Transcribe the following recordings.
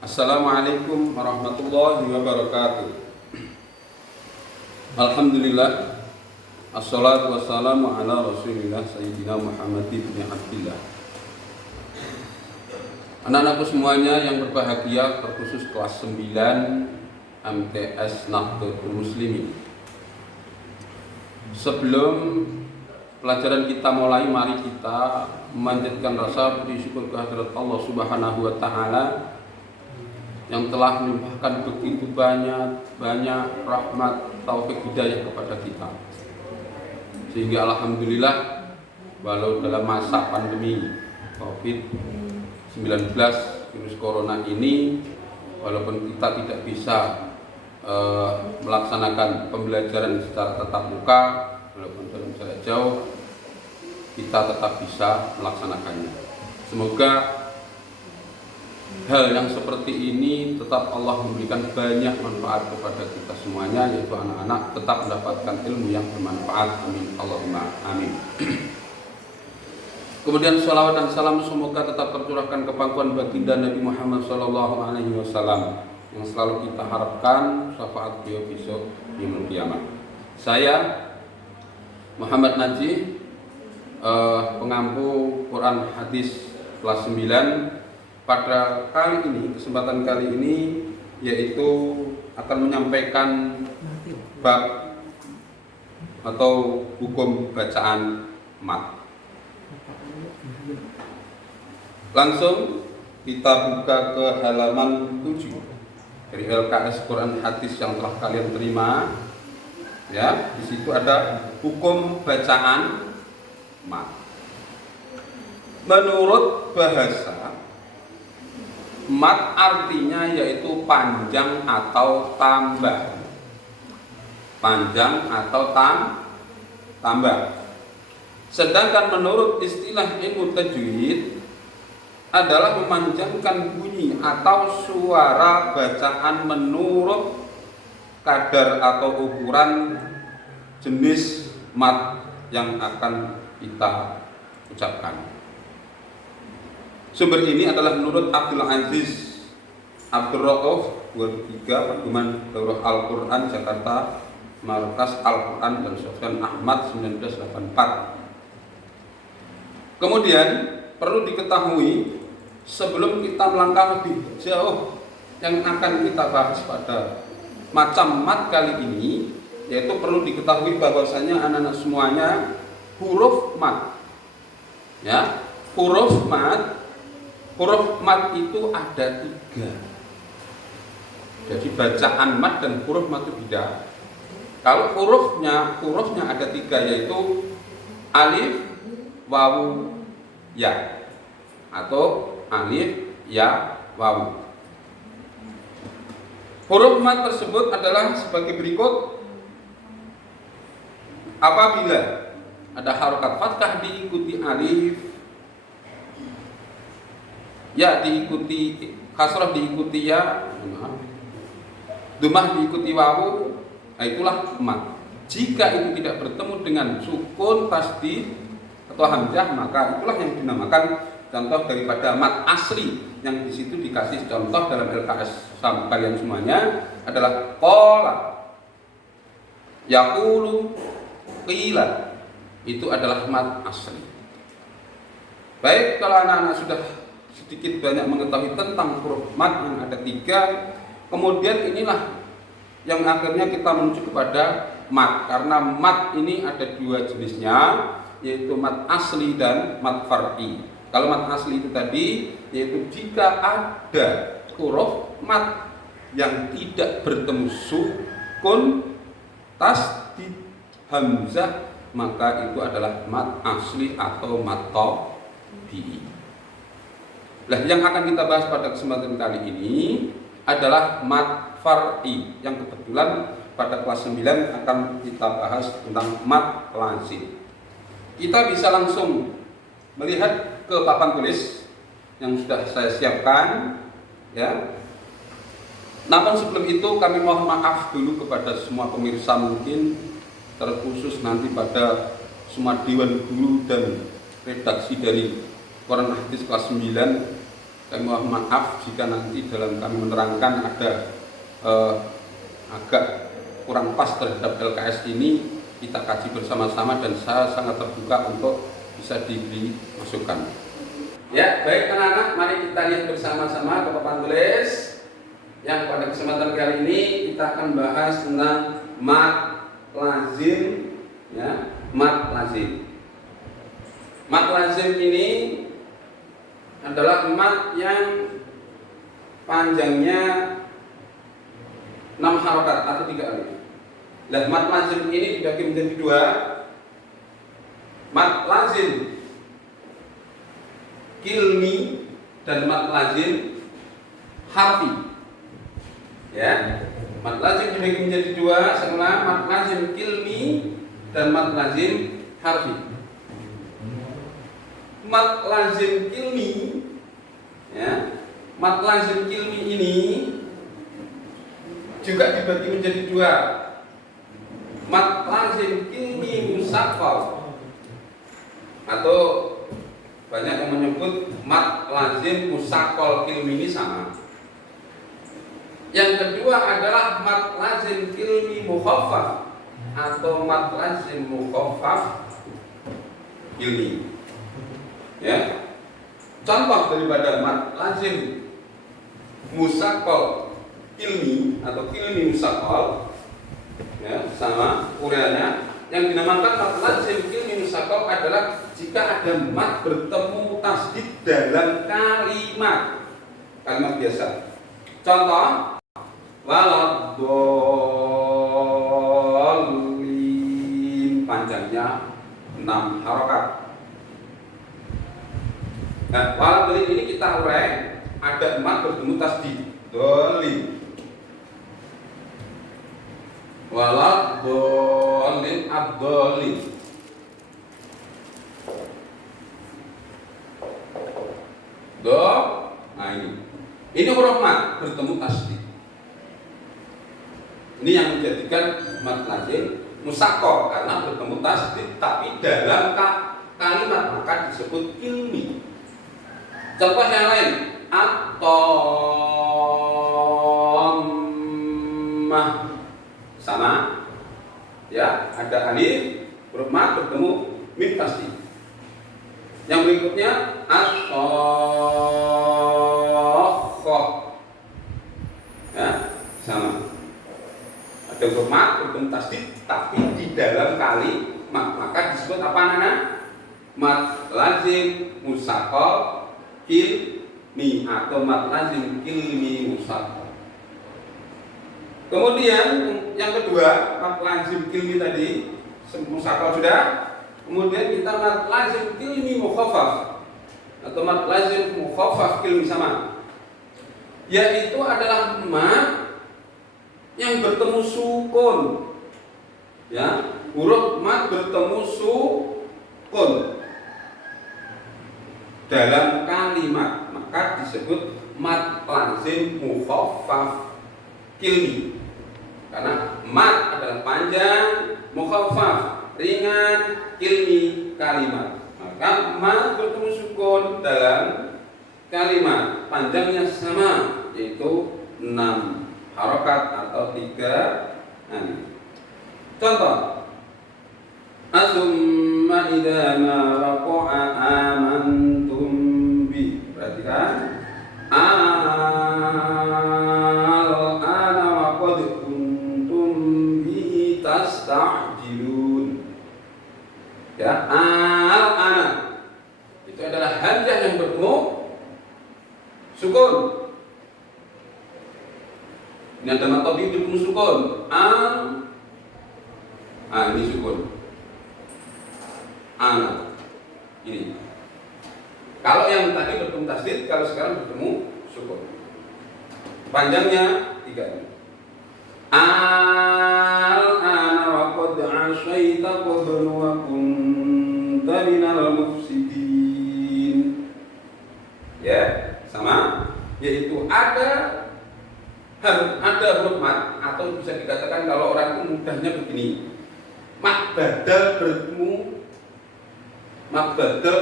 Assalamualaikum warahmatullahi wabarakatuh. Alhamdulillah, assalatu wassalamu ala rasulillah Sayyidina Muhammad ibn Abdillah. Anak-anakku semuanya yang berbahagia, terkhusus kelas 9 MTS Nahdlatul Muslimin. Sebelum pelajaran kita mulai, mari kita memanjatkan rasa puji syukur kehadirat Allah Subhanahu wa taala yang telah melimpahkan begitu banyak rahmat, taufik, hidayah kepada kita. Sehingga alhamdulillah, walau dalam masa pandemi COVID-19 virus corona ini, walaupun kita tidak bisa melaksanakan pembelajaran secara tatap muka, walaupun dalam jarak jauh, kita tetap bisa melaksanakannya. Semoga hal yang seperti ini tetap Allah memberikan banyak manfaat kepada kita semuanya, yaitu anak-anak tetap mendapatkan ilmu yang bermanfaat. Amin Allahumma amin. Kemudian salawat dan salam semoga tetap tercurahkan ke pangkuan baginda Nabi Muhammad SAW yang selalu kita harapkan syafaat beliau besok di yaumul kiamah. Saya Muhammad Najih, pengampu Quran Hadis kelas 9. Pada kesempatan kali ini, yaitu akan menyampaikan bab atau hukum bacaan mat. Langsung kita buka ke halaman 7 dari LKS Quran Hadis yang telah kalian terima. Ya, di situ ada hukum bacaan mat. Menurut bahasa, mat artinya yaitu panjang atau tambah. Panjang atau tambah. Sedangkan menurut istilah ilmu tajwid adalah memanjangkan bunyi atau suara bacaan menurut kadar atau ukuran jenis mat yang akan kita ucapkan. Sumber ini adalah menurut Abdul Aziz Abdul Rauf 23, Perguruan Daurah Al-Quran Jakarta, Markas Al-Quran dan Sofyan Ahmad 1984. Kemudian perlu diketahui, sebelum kita melangkah lebih jauh yang akan kita bahas pada macam mat kali ini, yaitu perlu diketahui bahwasanya anak-anak semuanya huruf mat. Ya, huruf mat itu ada 3. Jadi bacaan mat dan huruf mat itu beda. Kalau hurufnya ada 3, yaitu alif, wawu, ya, atau alif, ya, wawu. Huruf mat tersebut adalah sebagai berikut. Apabila ada harokat fathah diikuti alif, ya diikuti kasrah, diikuti ya, dhammah diikuti wawu, itulah mat. Jika itu tidak bertemu dengan sukun tasdid atau hamzah, maka itulah yang dinamakan contoh daripada mat asli, yang di situ dikasih contoh dalam LKS sama kalian semuanya adalah qala, yaqulu, qila. Itu adalah mat asli. Baik, kalau anak-anak sudah sedikit banyak mengetahui tentang huruf mat yang ada 3, kemudian inilah yang akhirnya kita menuju kepada mat, karena mat ini ada 2 jenisnya, yaitu mat asli dan mat far'i. Kalau mat asli itu tadi, yaitu jika ada huruf mat yang tidak bertemu sukun, tasdid, hamzah, maka itu adalah mat asli atau mat tabi'i. Nah, yang akan kita bahas pada kesempatan kali ini adalah mat far'i, yang kebetulan pada kelas 9 akan kita bahas tentang mat lazim. Kita bisa langsung melihat ke papan tulis yang sudah saya siapkan, ya. Namun sebelum itu kami mohon maaf dulu kepada semua pemirsa, mungkin terkhusus nanti pada semua dewan guru dan redaksi dari Quran Hadis kelas 9 Kami mohon maaf jika nanti dalam kami menerangkan ada agak kurang pas terhadap LKS ini. Kita kaji bersama-sama dan saya sangat terbuka untuk bisa diberi masukan. Ya, baik anak-anak, mari kita lihat bersama-sama ke papan tulis. Yang pada kesempatan kali ini kita akan bahas tentang mad lazim, ya, mad lazim. Mad lazim ini adalah mad yang panjangnya 6 harokat atau 3 alif. Nah, mad lazim ini dibagi menjadi 2. Mad lazim kilmi dan mad lazim harfi. Ya, mad lazim dibagi menjadi 2, setelah mad lazim kilmi dan mad lazim harfi. Mad lazim kilmi, ya, mad lazim kilmi ini juga dibagi menjadi 2. Mad lazim kilmi musaqqal, atau banyak yang menyebut mad lazim musaqqal kilmi ini sama. Yang kedua adalah mad lazim kilmi mukhaffaf atau mad lazim mukhaffaf kilmi. Ya. Contoh daripada mad lazim musaqqal kilmi atau kilmi musaqqal, ya, sama uraiannya. Yang dinamakan mad lazim kilmi musaqqal adalah jika ada mad bertemu tasdid dalam kalimat biasa. Contoh, waladhdallin, panjangnya 6 harokat. Nah, waladhdallin ini kita urai, ada mad bertemu tasdid dolin. Waladhdallin abdolin. Nah ini huruf mad bertemu tasdid. Ini yang menjadikan mad lazim musaqqal karena bertemu tasdid, tapi dalam kalimat maka disebut ilmi. Contoh yang lain, at-tammah, sama, ya, ada alif huruf mad bertemu mim tasdid. Yang berikutnya as-shakhah, ya, sama, ada huruf mad bertemu tasdid tapi di dalam kalimat maka disebut apa nana? Mad lazim musaqqal kilmi atau mad lazim kilmi musaqqal. Kemudian yang kedua, mad lazim kilmi tadi musaqqal sudah. Kemudian kita mad lazim kilmi mukhaffaf atau mad lazim mukhaffaf kilmi sama, yaitu adalah mad yang bertemu sukun, ya, huruf mad bertemu sukun dalam kalimat maka disebut mad lazim mukhaffaf kilmi, karena mad adalah panjang, mukhaffaf ringan, kilmi kalimat, maka mad bertemu sukun dalam kalimat panjangnya sama, yaitu 6 harokat atau 3 alif. Contoh, asumma idza ma waqa'a amantum bi. Perhatikan, al-ana wa qad kuntum bi tasta'jilun. Ya, al-ana itu adalah hamzah yang bertemu sukun. Ini ada mad tabi bertemu sukun. Ini sukun. Ana. Ini. Kalau yang tadi bertemu tasdid, kalau sekarang bertemu sukun. Panjangnya 3. Al-ana wa qad 'ashaita qablu wa kunta minal mufsidin. Ya, sama, yaitu ada huruf mad, atau bisa dikatakan kalau orang itu mudahnya begini, mad badal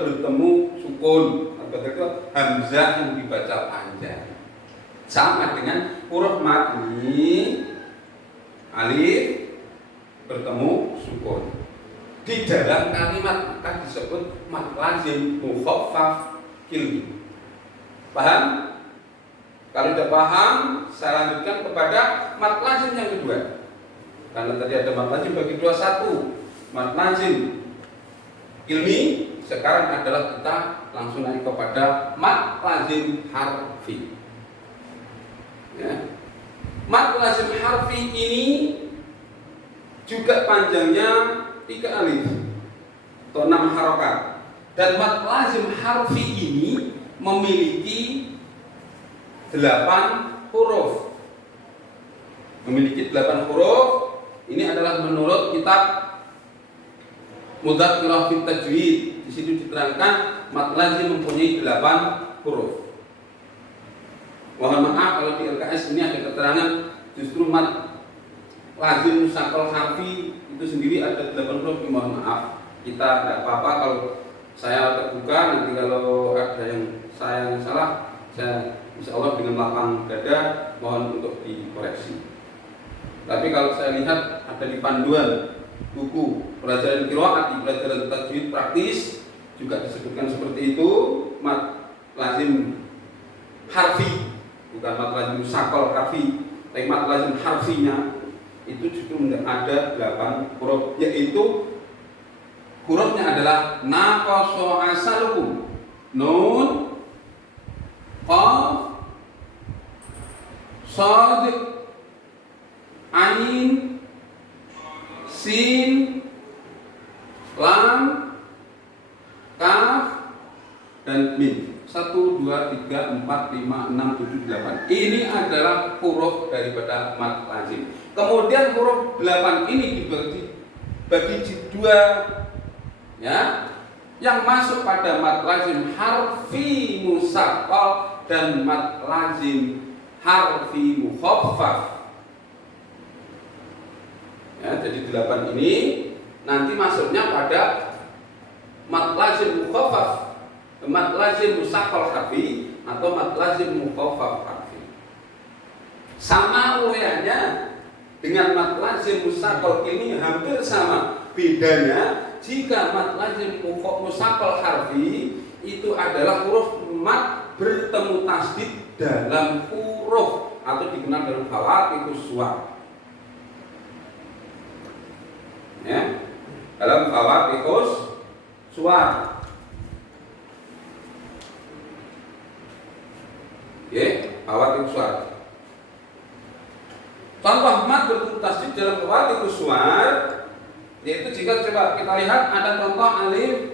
bertemu sukun mubadal itu hamzah yang dibaca panjang. Sama dengan huruf mad ini, alif bertemu sukun. Di dalam kalimat maka disebut mad lazim mukhaffaf kilmi. Paham? Kalau tidak paham, saya lanjutkan kepada mad lazim yang kedua. Karena tadi ada mad lazim bagi dua satu, mad lazim ilmi. Sekarang adalah kita langsung naik kepada mad lazim harfi. Ya. Mad lazim harfi ini juga panjangnya 3 alif atau 6 harokat. Dan mad lazim harfi ini memiliki 8 huruf. Memiliki 8 huruf. Ini adalah menurut kitab Mudzakkirah fit Tajwid. Di situ diterangkan mad lazim mempunyai 8 huruf. Mohon maaf kalau di LKS ini ada keterangan justru mad lazim musaqqal harfi itu sendiri ada 8 huruf. Mohon maaf, kita tidak apa-apa kalau saya terbuka. Nanti kalau ada yang saya yang salah, saya insya Allah dengan lapang dada mohon untuk dikoreksi. Tapi kalau saya lihat ada di panduan buku pelajaran qiraat, di pelajaran tajwid praktis juga disebutkan seperti itu, mad lazim harfi, bukan mad lazim musaqqal harfi, tapi mad lazim harfinya itu justru ada 8 huruf, yaitu hurufnya adalah naqasa asalukum, nun, qaf, shad, ain, sin, lam, kaf, dan mim. 1, 2, 3, 4, 5, 6, 7, 8. Ini adalah huruf daripada mad lazim. Kemudian huruf 8 ini dibagi dua, ya, yang masuk pada mad lazim harfi musaqqal dan mad lazim harfi mukhaffaf. Ya, jadi 8 ini nanti masuknya pada mad lazim mukhaffaf, mad lazim musaqqal harfi atau mad lazim mukhaffaf harfi. Sama uraiannya dengan mad lazim musaqqal ini hampir sama. Bedanya jika mad lazim musaqqal harfi itu adalah huruf mad bertemu tasdid dalam huruf atau dikenal dengan fawatikus suwar. Ya, dalam fawatikus suwar. Ya, fawatikus suwar. Contoh mad bertemu tasdid dalam fawatikus suwar yaitu jika coba kita lihat ada contoh alif,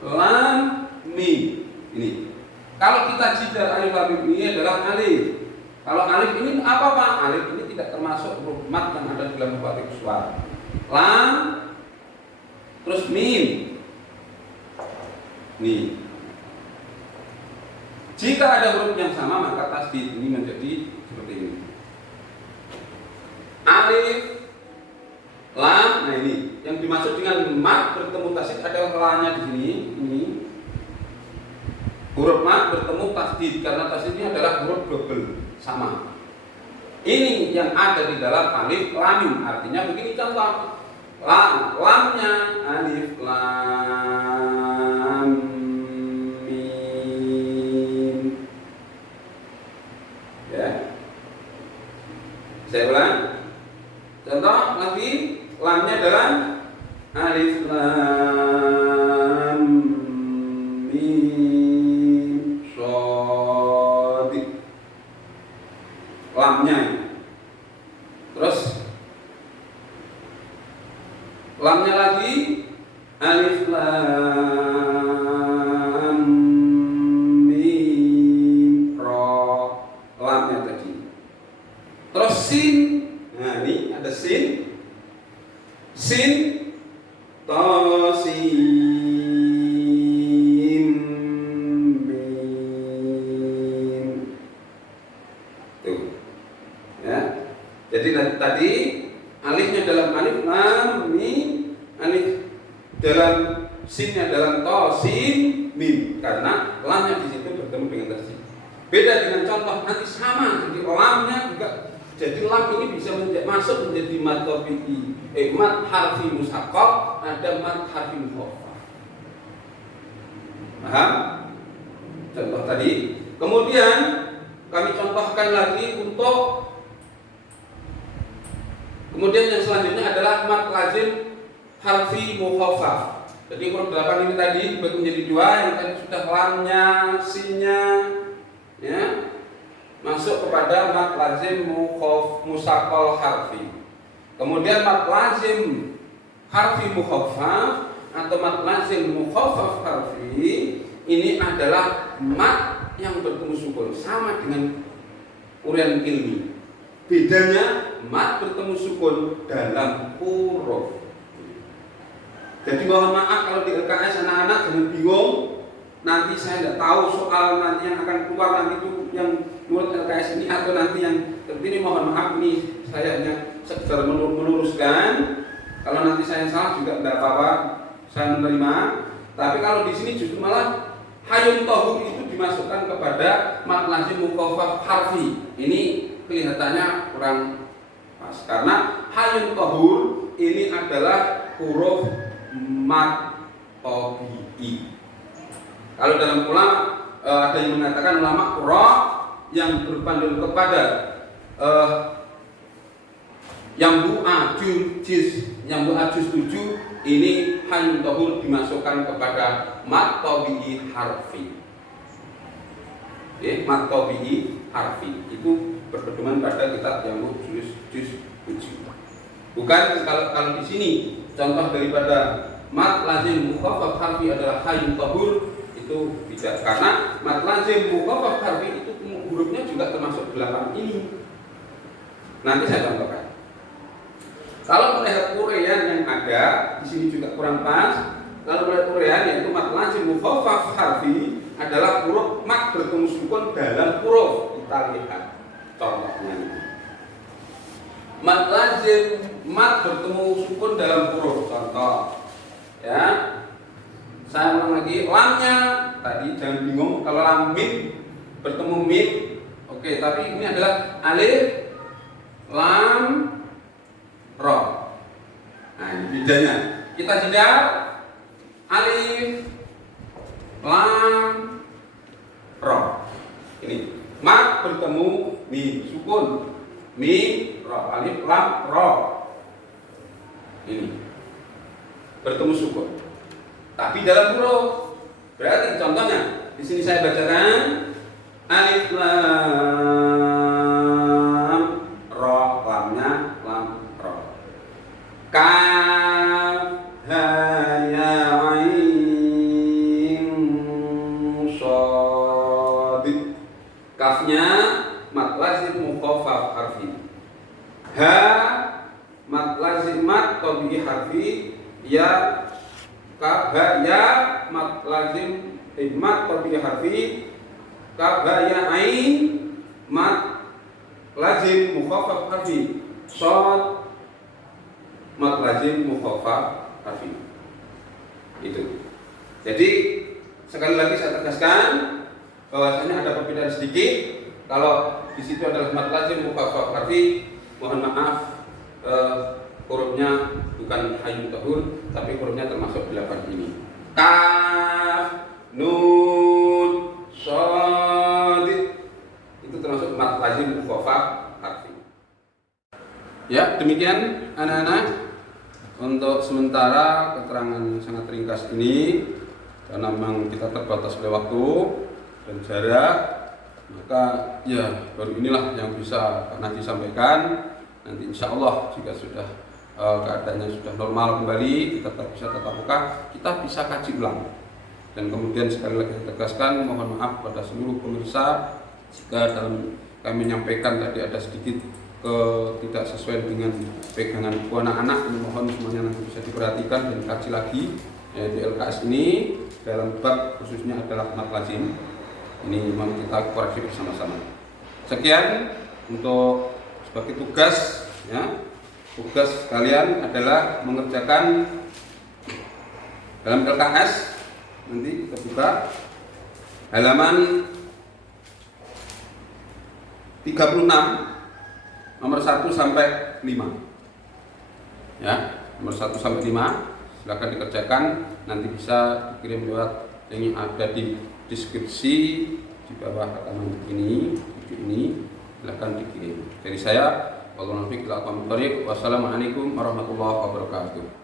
lam, mim. Ini. Kalau kita jidar alif lam mim ini adalah alif. Kalau alif ini apa Pak? Alif ini tidak termasuk huruf mad yang ada di dalam fawatikus suwar. Lam, terus mim. Nih. Jika ada huruf yang sama maka tasdid ini menjadi seperti ini. Alif, lam, nah ini yang dimaksud dengan mad bertemu tasdid adalah lamnya di sini. Ini huruf mad bertemu tasdid karena tasdid ini adalah huruf double sama. Ini yang ada di dalam alif lam mim. Artinya begini contoh. Lamnya alif lam mim. Ya. Saya ulang. Contoh lagi, lamnya adalah alif lam mim shad. Lamnya. Terus lamnya lagi alif lam mim ra. Lamnya tadi. Terus sin. Nah, ini ada sin. Sin ta sin mim. Tuh. Ya. Jadi tadi alifnya dalam alif lam mim, alif dalam sinnya dalam to, sin, mim, karena lamnya di situ bertemu dengan tasjid. Beda dengan contoh nanti sama, jadi lamnya juga, jadi lam ini bisa masuk menjadi mad tabi'i, mad harfi mushaqqaq, ada mad harfi mukhaffaf. Paham? Contoh tadi. Kemudian kami contohkan lagi untuk kemudian yang selanjutnya adalah mad lazim harfi mukhaffaf. Jadi huruf 8 ini tadi dibagi menjadi dua, yang tadi sudah lamnya, sinnya, ya, masuk kepada mad lazim mushaqqal harfi. Kemudian mad lazim harfi mukhaffaf atau mad lazim mukhaffaf harfi ini adalah mad yang bertemu sukun, sama dengan uraian ilmi. Bedanya mad bertemu sukun dalam huruf. Jadi mohon maaf kalau di LKS anak-anak jangan bingung. Nanti saya tidak tahu soal nanti yang akan keluar nanti itu yang menurut LKS ini atau nanti yang terpilih. Mohon maaf, ini saya hanya sekedar meluruskan. Kalau nanti saya salah juga tidak apa-apa, saya menerima. Tapi kalau di sini justru malah hayun tohur itu dimasukkan kepada mad lazim mukhaffaf harfi. Ini kelihatannya kurang pas karena hayun tohur ini adalah huruf mad tabi'i. Kalau dalam ulama ada yang mengatakan ulama qura yang berpandu kepada yang bu'a juz 7 ini hayun tohur dimasukkan kepada mad tabi'i harfi. Mad tabi'i harfi itu berpedoman pada kitab yang juz 7. Bukan kalau di sini contoh daripada mad lazim mukhaffaf harfi adalah hayun tohur, itu tidak, karena mad lazim mukhaffaf harfi itu hurufnya juga termasuk 8 ini. Nanti saya contohkan. Kalau melihat uraian yang ada di sini juga kurang pas. Kalau melihat uraian yaitu mad lazim mukhaffaf harfi adalah huruf mad bertemu sukun dalam huruf. Kita lihat contohnya. Mad lazim mad bertemu sukun dalam huruf. Contoh, ya, saya ulang lagi. Lamnya tadi jangan bingung kalau lam mim bertemu mim. Oke, tapi ini adalah alif lam ro. Nah, ini bedanya. Kita jeda alif lam ro. Ini mad bertemu mim sukun. Mim ro, alif lam ro. Ini bertemu sukun. Tapi dalam huruf. Berarti contohnya di sini saya bacakan alif lam ro, lamnya lam ro. Kaf ha ya ain shad. Kafnya mad lazim mukhaffaf harfi. Ha mad lazim mad tabi'i harfi. Ya kaf ha ya mad lazim mad tabi'i harfi. Kaf ha ya ain mad lazim mukhaffaf harfi. Shad mad lazim mukhaffaf harfi. Itu. Jadi sekali lagi saya tegaskan bahwasanya ada perbedaan sedikit. Kalau di situ adalah mad lazim mukhaffaf harfi, mohon maaf hurufnya bukan hayun tohur, tapi hurufnya termasuk 8 ini. Kaf, nun, shad itu termasuk mad lazim mukhaffaf harfi. Ya, demikian anak-anak untuk sementara keterangan sangat ringkas ini, karena memang kita terbatas oleh waktu dan jarak, maka ya baru inilah yang bisa Pak Naji sampaikan. Nanti insya Allah jika sudah keadaannya sudah normal kembali, kita bisa tatap muka, kita bisa kaji ulang. Dan kemudian sekali lagi saya tegaskan, mohon maaf pada seluruh pemirsa jika dalam kami menyampaikan tadi ada sedikit tidak sesuai dengan pegangan buku anak-anak. Ini mohon semuanya nanti bisa diperhatikan dan dikaji lagi di LKS ini dalam bab khususnya adalah mad lazim. Ini memang kita koreksi bersama-sama. Sekian untuk sebagai tugas, ya. Tugas kalian adalah mengerjakan Dalam LKS nanti kita buka halaman 36 nomor 1 sampai 5. Ya, nomor 1 sampai 5 silakan dikerjakan, nanti bisa dikirim lewat link yang ada di deskripsi di bawah rekaman ini, video ini, silakan dikirim. Dari saya, wassalamualaikum warahmatullahi wabarakatuh.